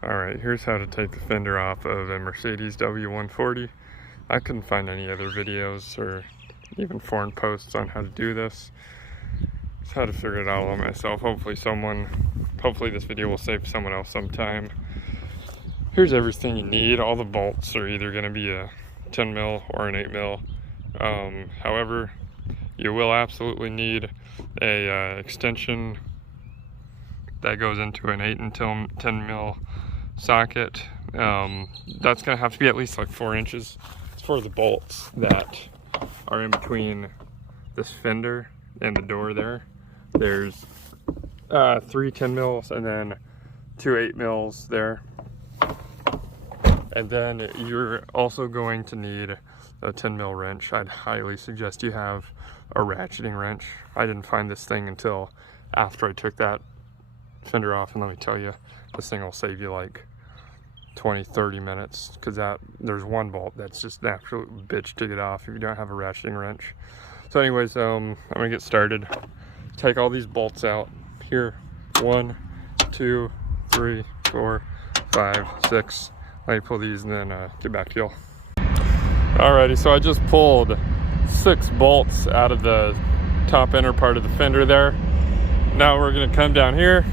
Alright, here's how to take the fender off of a Mercedes W140. I couldn't find any other videos or even foreign posts on how to do this. Just had to figure it out all myself. Hopefully this video will save someone else some time. Here's everything you need. All the bolts are either going to be a 10 mil or an 8 mil. However, you will absolutely need a extension that goes into an 8 and 10 mil socket. That's going to have to be at least like 4 inches. It's for the bolts that are in between this fender and the door there. There's 3 10 mils and then 2 8 mils there. And then you're also going to need a 10 mil wrench. I'd highly suggest you have a ratcheting wrench. I didn't find this thing until after I took that fender off, and let me tell you, this thing will save you like 20-30 minutes, because there's one bolt that's just an absolute bitch to get off if you don't have a ratcheting wrench. So anyways, I'm gonna get started. Take all these bolts out here. 1 2 3 4 5 6. Let me pull these and then get back to y'all. Alrighty, so I just pulled 6 bolts out of the top inner part of the fender there. Now we're gonna come down here.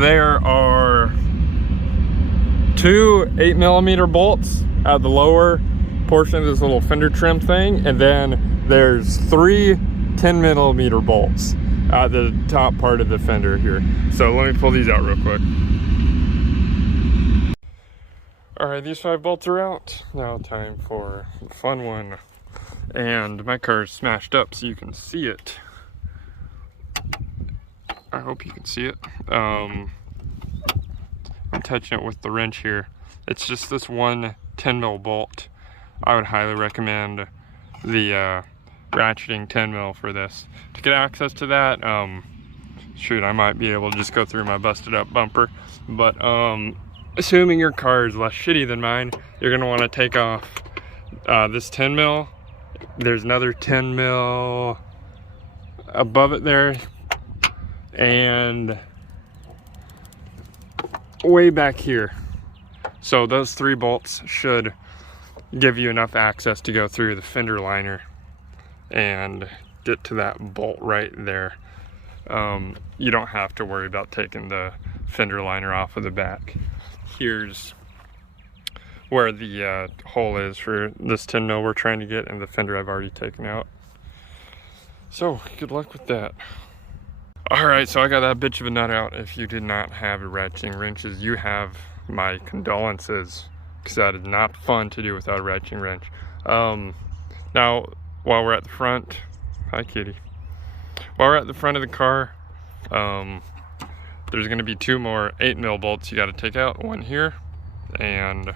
There are 2 8mm bolts at the lower portion of this little fender trim thing, and then there's 3 10mm bolts at the top part of the fender here. So let me pull these out real quick. Alright, these 5 bolts are out. Now time for the fun one. And my car is smashed up so you can see it. I hope you can see it. I'm touching it with the wrench here. It's just this one 10 mil bolt. I would highly recommend the ratcheting 10 mil for this. To get access to that, shoot, I might be able to just go through my busted up bumper. But assuming your car is less shitty than mine, you're gonna want to take off this 10 mil. There's another 10 mil above it there, and way back here. So those 3 bolts should give you enough access to go through the fender liner and get to that bolt right there. You don't have to worry about taking the fender liner off of the back. Here's where the hole is for this 10 mil we're trying to get, and the fender I've already taken out. So good luck with that. Alright, so I got that bitch of a nut out. If you did not have a ratcheting wrenches, you have my condolences, because that is not fun to do without a ratcheting wrench. Now, while we're at the front, hi kitty. While we're at the front of the car, there's going to be 2 more 8 mil bolts you got to take out. One here, and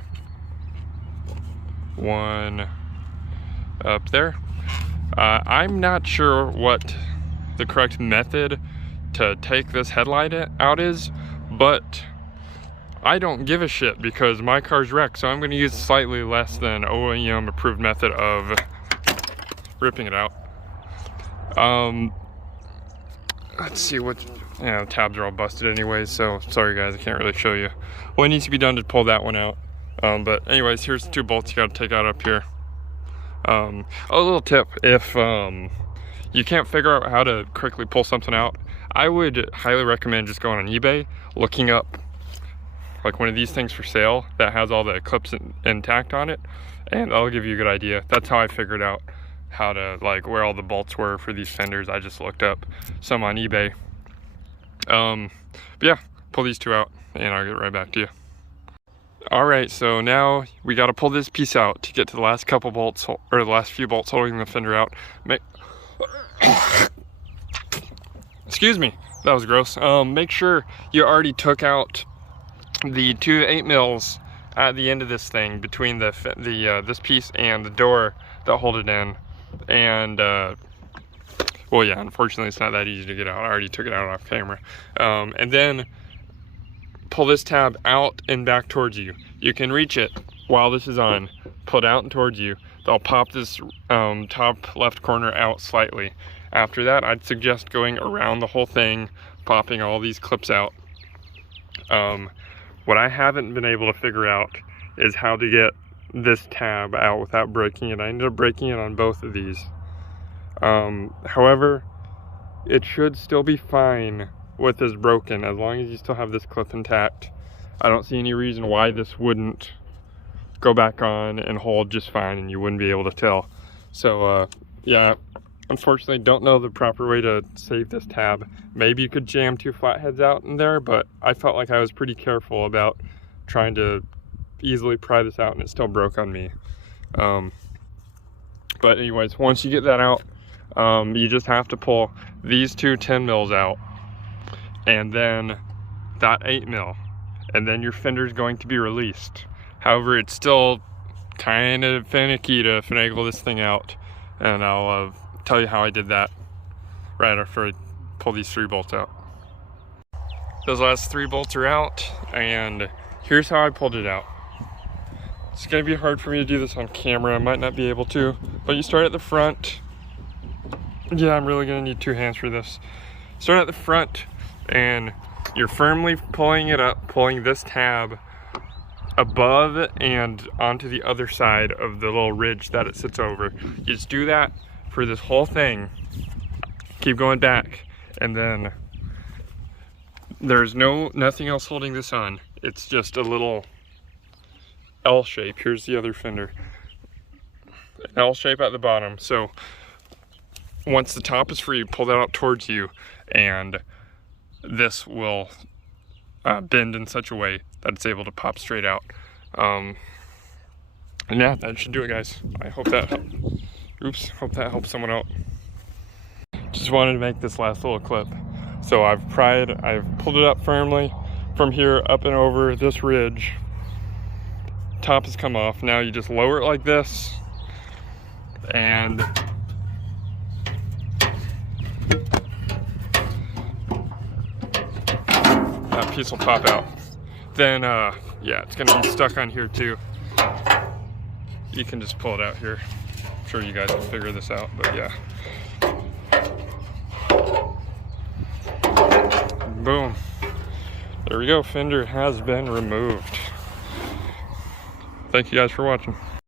one up there. I'm not sure what the correct method to take this headlight out is, but I don't give a shit because my car's wrecked, so I'm going to use slightly less than OEM approved method of ripping it out. Let's see what, yeah, the tabs are all busted anyways, so sorry guys, I can't really show you what needs to be done to pull that one out. But anyways, here's the 2 bolts you got to take out up here. A little tip, if you can't figure out how to quickly pull something out, I would highly recommend just going on eBay, looking up like one of these things for sale that has all the clips intact on it, and that'll give you a good idea. That's how I figured out how to, like, where all the bolts were for these fenders. I just looked up some on eBay. But yeah, pull these 2 out and I'll get right back to you. Alright, so now we got to pull this piece out to get to the last couple bolts, or the last few bolts holding the fender out. Excuse me, that was gross. Make sure you already took out the 2 8 mils at the end of this thing, between this piece and the door that hold it in. And well, yeah, unfortunately it's not that easy to get out. I already took it out off camera. And then pull this tab out and back towards you. You can reach it while this is on. Pull it out and towards you. They'll pop this top left corner out slightly. After that, I'd suggest going around the whole thing, popping all these clips out. What I haven't been able to figure out is how to get this tab out without breaking it. I ended up breaking it on both of these. However, it should still be fine with this broken as long as you still have this clip intact. I don't see any reason why this wouldn't go back on and hold just fine and you wouldn't be able to tell. So yeah, unfortunately don't know the proper way to save this tab. Maybe you could jam 2 flatheads out in there, but I felt like I was pretty careful about trying to easily pry this out and it still broke on me. But anyways, once you get that out, you just have to pull these 2 10 mils out and then that 8 mil, and then your fender is going to be released. However, it's still kind of finicky to finagle this thing out, and I'll tell you how I did that right after I pull these 3 bolts out. Those last 3 bolts are out, and here's how I pulled it out. It's gonna be hard for me to do this on camera. I might not be able to, but you start at the front. Yeah, I'm really gonna need 2 hands for this. Start at the front, and you're firmly pulling it up, pulling this tab above and onto the other side of the little ridge that it sits over. You just do that for this whole thing. Keep going back, and then there's nothing else holding this on. It's just a little L shape. Here's the other fender. L shape at the bottom. So once the top is free, pull that out towards you, and this will bend in such a way that it's able to pop straight out. And yeah, that should do it, guys. I hope that helps someone out. Just wanted to make this last little clip. So I've pulled it up firmly from here up and over this ridge. Top has come off. Now you just lower it like this, and that piece will pop out. Then yeah, it's gonna be stuck on here too. You can just pull it out here. I'm sure you guys will figure this out, but yeah. Boom. There we go, fender has been removed. Thank you guys for watching.